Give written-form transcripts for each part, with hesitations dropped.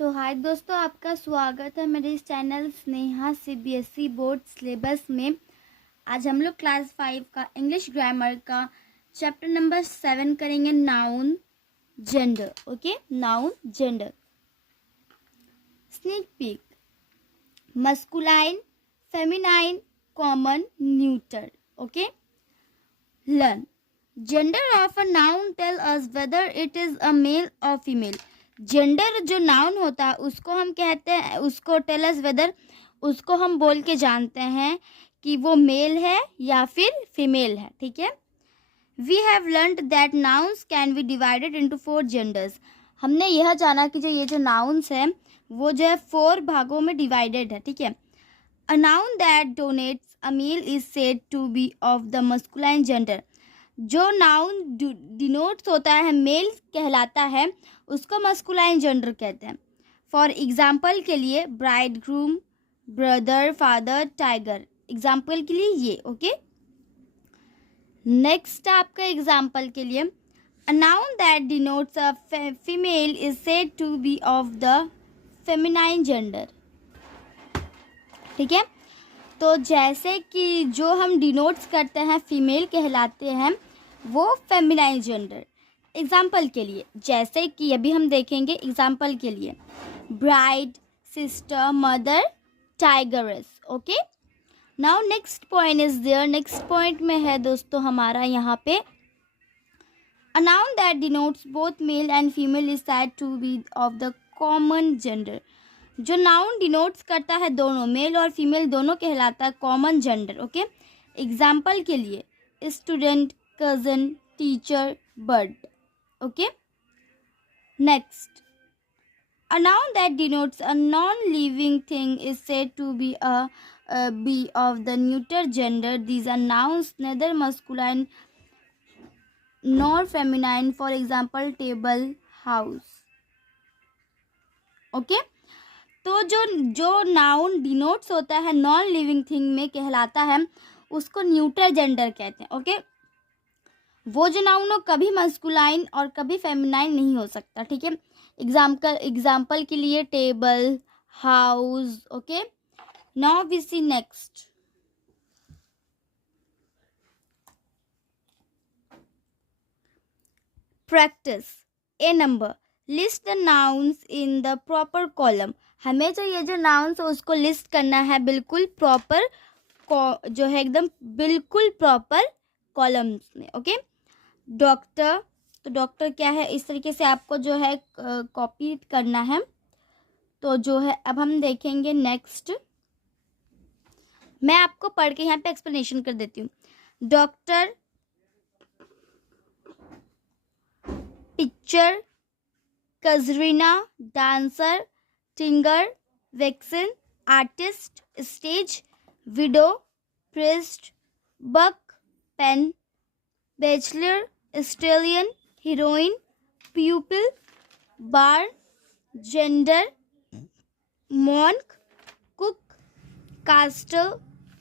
तो हाय दोस्तों, आपका स्वागत है मेरे इस channel Sneha CBSE board syllabus में। आज हम लोग क्लास 5 का इंग्लिश ग्रामर का चैप्टर नंबर 7 करेंगे, noun gender. Okay, noun gender. Sneak peek, masculine, feminine, common, neuter. Okay, learn gender of a noun tell us whether it is a male और female. Gender जो noun होता है उसको हम कहते हैं, उसको टेल अस वेदर, उसको हम बोल के जानते हैं कि वो मेल है या फिर फीमेल है। ठीक है, we have learned that nouns can be divided into 4 genders. हमने यह जाना कि जो ये जो नाउन्स है वो जो है 4 भागों में डिवाइडेड है। ठीक है, a noun that donates a male is said to be of the masculine gender. जो नाउन डिनोट्स होता है मेल कहलाता है, उसको मस्कुलाइन जेंडर कहते हैं। फॉर एग्जाम्पल के लिए bride groom, brother, father, tiger, example के लिए ये। ओके, नेक्स्ट आपका एग्जाम्पल के लिए, a noun that denotes a female is said to be of the feminine gender. ठीक है, तो जैसे कि जो हम डिनोट्स करते हैं फीमेल कहलाते हैं वो फेमिनाइन जेंडर। एग्जाम्पल के लिए जैसे कि अभी हम देखेंगे, एग्जाम्पल के लिए bride, sister, mother, tigress. Okay, now next point is there. Next point में है दोस्तों हमारा यहाँ पे, a noun that denotes both male and female is said to be of the common gender. जो नाउन डिनोट्स करता है दोनों मेल और फीमेल दोनों कहलाता है कॉमन जेंडर। ओके, एग्जाम्पल के लिए student, cousin, teacher, bird. Okay, next, a noun that denotes a non-living thing is said to be be of the neuter gender. These are nouns neither masculine nor feminine. For example, table, house. Okay, तो जो noun denotes होता है non living thing में कहलाता है, उसको neutral gender कहते हैं। ओके, वो जो नाउन हो कभी मस्कुलाइन और कभी फेमिनाइन नहीं हो सकता। ठीक है, एग्जाम्पल के लिए table, house. Okay, now we see next, practice. A number, list the nouns in the proper column. हमें जो ये जो नाउन्स है उसको लिस्ट करना है बिल्कुल प्रॉपर, जो है एकदम बिल्कुल प्रॉपर कॉलम्स में। ओके, डॉक्टर, तो डॉक्टर क्या है, इस तरीके से आपको जो है कॉपी करना है। तो जो है अब हम देखेंगे नेक्स्ट, मैं आपको पढ़ के यहाँ पे एक्सप्लेनेशन कर देती हूँ। Doctor, picture, czarina, dancer, singer, vixen, artist, stag, widow, priest, buck, pen, bachelor, Australian, heroine, pupil, boar, gender, monk, cook, castle,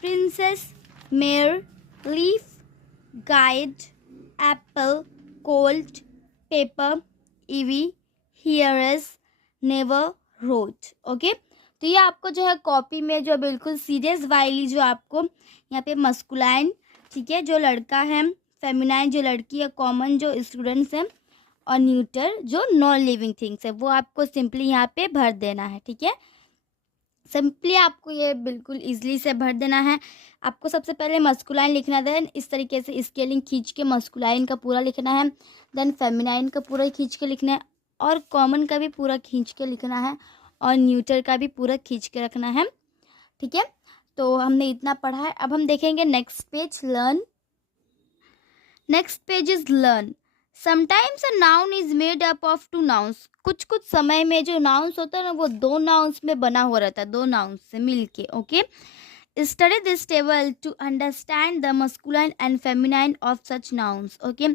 princess, mayor, leaf, guide, apple, colt, paper, ewe, heiress, never, wrote. Okay, तो ये आपको जो है copy में जो बिल्कुल serious वाली जो आपको यहाँ पे मस्कुलाइन, ठीक है, जो लड़का है, फेमिनाइन जो लड़की है, कॉमन जो स्टूडेंट्स हैं, और न्यूटर जो नॉन लिविंग थिंग्स है, वो आपको सिंपली यहाँ पे भर देना है। ठीक है, सिंपली आपको ये बिल्कुल इजीली से भर देना है। आपको सबसे पहले मस्कुलाइन लिखना है, देन इस तरीके से स्केलिंग खींच के मस्कुलाइन का पूरा लिखना है, देन फेमिनाइन का पूरा खींच के लिखना है, और कॉमन का भी पूरा खींच के लिखना है, और न्यूटर का भी पूरा खींच के रखना है। ठीक है, तो हमने इतना पढ़ा है। अब हम देखेंगे next page, learn. Next page is learn. Sometimes a noun is made up of 2 nouns. कुछ कुछ समय में जो नाउन्स होता है ना वो 2 नाउन्स में बना हुआ रहता है, 2 नाउन्स से मिलके। Okay, study this table to understand the masculine and feminine of such nouns. Okay,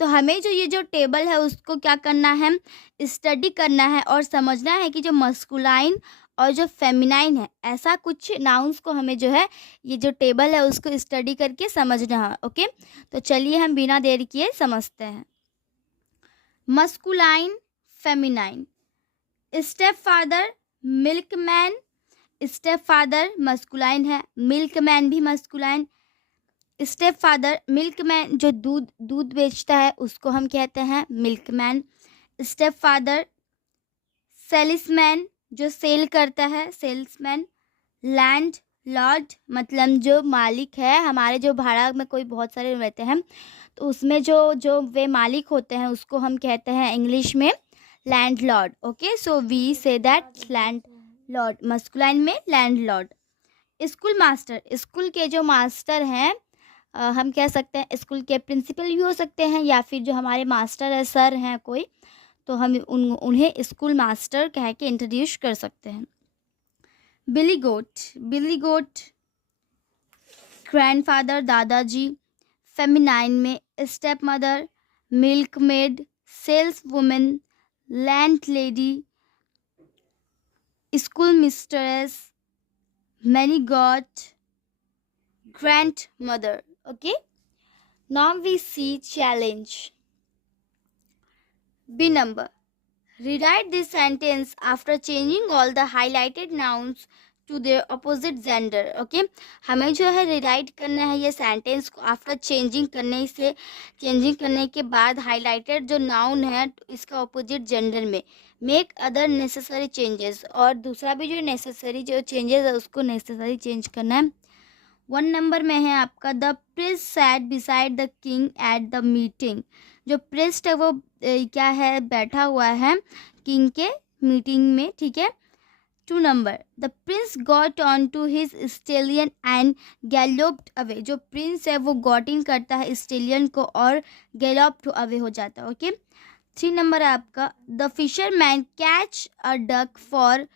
तो हमें जो ये जो टेबल है उसको क्या करना है, स्टडी करना है और समझना है कि जो मस्कुलाइन और जो फेमिनाइन है, ऐसा कुछ नाउन्स को हमें जो है ये जो टेबल है उसको स्टडी करके समझना है। ओके, तो चलिए हम बिना देर किए समझते हैं। Masculine, feminine. Step father, milkman. Step father masculine है, मिल्कमैन भी मस्कुलाइन। स्टेप फादर, मिल्कमैन जो दूध बेचता है उसको हम कहते हैं मिल्कमैन। स्टेप फादर, सेल्समैन जो सेल करता है, सेल्समैन। लैंड लॉर्ड मतलब जो मालिक है, हमारे जो भाड़ा में कोई बहुत सारे रहते हैं तो उसमें जो जो वे मालिक होते हैं उसको हम कहते हैं इंग्लिश में landlord. Okay, so we say that landlord, masculine में landlord. School master, school के जो मास्टर हैं हम कह सकते हैं स्कूल के प्रिंसिपल भी हो सकते हैं, या फिर जो हमारे मास्टर है, सर हैं कोई, तो हम उन्हें स्कूल मास्टर कह के इंट्रोड्यूस कर सकते हैं। Billy goat, billy goat grandfather, दादाजी। फेमिनाइन में stepmother, milkmaid, saleswomen, landlady, schoolmistress, nanny goat, grandmother. Okay, now we see challenge. B number, rewrite this sentence after changing all the highlighted nouns to their opposite gender. Okay, हमें जो है rewrite करना है ये sentence को after changing करने के बाद हाईलाइटेड जो नाउन है इसका ऑपोजिट जेंडर में मेक अदर नेसेसरी चेंजेस, और दूसरा भी जो नेसेसरी जो चेंजेस है उसको नेसेसरी चेंज करना है। 1 नंबर में है आपका the priest sat beside the king at the meeting. जो प्रिस्ट है वो क्या है, बैठा हुआ है किंग के मीटिंग में, ठीक है। 2 नंबर, the prince got on to his stallion and galloped away. जो प्रिंस है वो गॉट इन करता है स्टेलियन को और गैलोप्ड अवे हो जाता है। ओके। 3 नंबर है आपका the fisherman catch a duck for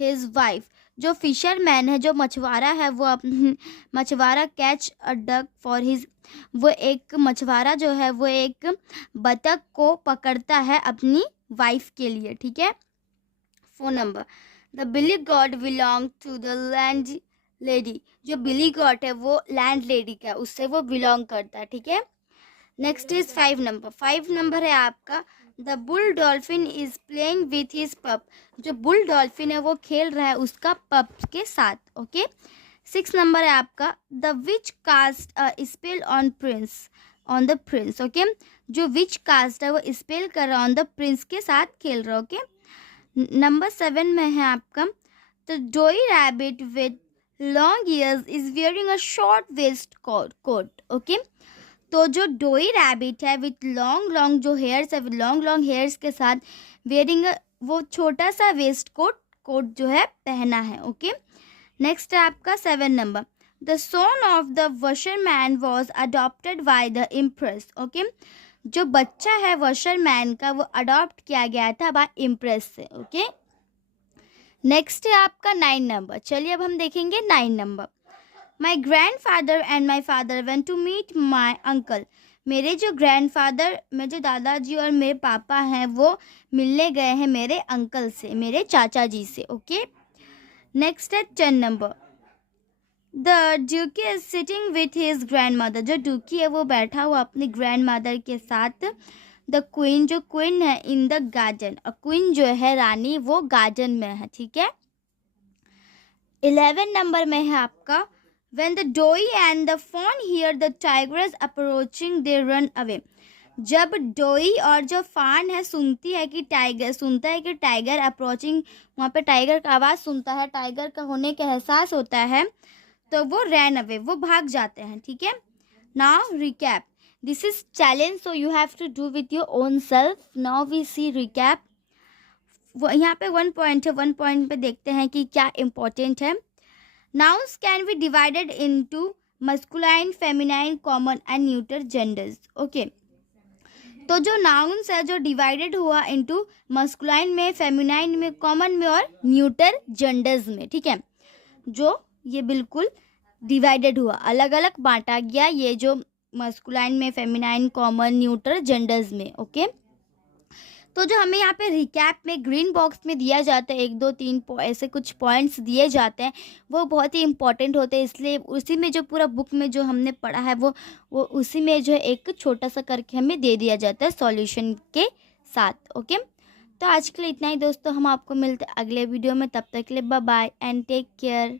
his wife. जो फिशरमैन है, जो मछुआरा है, वो अपनी मछुआरा catch a duck for his, वो एक मछुआरा जो है वो एक बतख को पकड़ता है अपनी वाइफ के लिए, ठीक है। 4 number, the billy goat belong to the landlady. जो बिली गॉट है वो लैंड लेडी का, उससे वो बिलोंग करता है, ठीक है। Next is 5 number. 5 नंबर है आपका the bull dolphin is playing with his पप। जो बुल डॉल्फिन है वो खेल रहा है उसका पप के साथ। ओके। 6 नंबर है आपका the witch cast a spell on the prince. Okay, जो विच कास्ट है वो स्पेल कर रहा है ऑन द प्रिंस के साथ खेल रहा है। ओके। नंबर 7 में है आपका the doe rabbit with long ears is wearing a short waistcoat. Okay, तो जो डोई रैबिट है विथ लॉन्ग जो हेयर्स है, लॉन्ग हेयर्स के साथ वेयरिंग वो छोटा सा वेस्ट कोट जो है पहना है। ओके। नेक्स्ट है आपका 7 number the son of the washerman was adopted by the empress. Okay, जो बच्चा है वॉशरमैन का वो अडॉप्ट किया गया था बाय इम्प्रेस से। ओके। नेक्स्ट है आपका 9 नंबर। चलिए अब हम देखेंगे 9 number. My grandfather and my father went to meet my uncle. मेरे जो ग्रैंडफादर, मेरे जो दादाजी और मेरे पापा हैं वो मिलने गए हैं मेरे अंकल से, मेरे चाचा जी से। ओके। नेक्स्ट है 10 number the duke is sitting with his grandmother. जो ड्यूकी है वो बैठा हुआ अपनी ग्रैंड मदर के साथ। द क्वीन, जो क्वीन है इन द गार्डन, और क्वीन जो है रानी वो गार्डन में है, ठीक है। 11 नंबर में है आपका When the doe and the fawn hear the tigress approaching, they run away. जब डोई और जो फान है सुनता है कि टाइगर अप्रोचिंग, वहाँ पे टाइगर का आवाज़ सुनता है, टाइगर का होने का एहसास होता है, तो वो रैन अवे, वो भाग जाते हैं, ठीक है। Now recap, this is challenge so you have to do with your own self. Now we see recap. यहाँ पे 1 पॉइंट है, 1 पॉइंट पे देखते हैं कि क्या इम्पोर्टेंट है। Nouns can be divided into masculine, feminine, common and neuter genders. Okay. तो जो nouns है जो divided हुआ into masculine में, feminine में, common में और neuter genders में, ठीक है। जो ये बिल्कुल divided हुआ, अलग अलग बांटा गया ये जो masculine में, feminine, common, neuter genders में। ओके। तो जो हमें यहाँ पे रिकैप में ग्रीन बॉक्स में दिया जाता है 1 2 3 ऐसे कुछ पॉइंट्स दिए जाते हैं, वो बहुत ही इंपॉर्टेंट होते हैं, इसलिए उसी में जो पूरा बुक में जो हमने पढ़ा है वो उसी में जो एक छोटा सा करके हमें दे दिया जाता है सॉल्यूशन के साथ। ओके, तो आज के लिए इतना ही दोस्तों, हम आपको मिलते हैं अगले वीडियो में। तब तक के लिए bye bye and take care.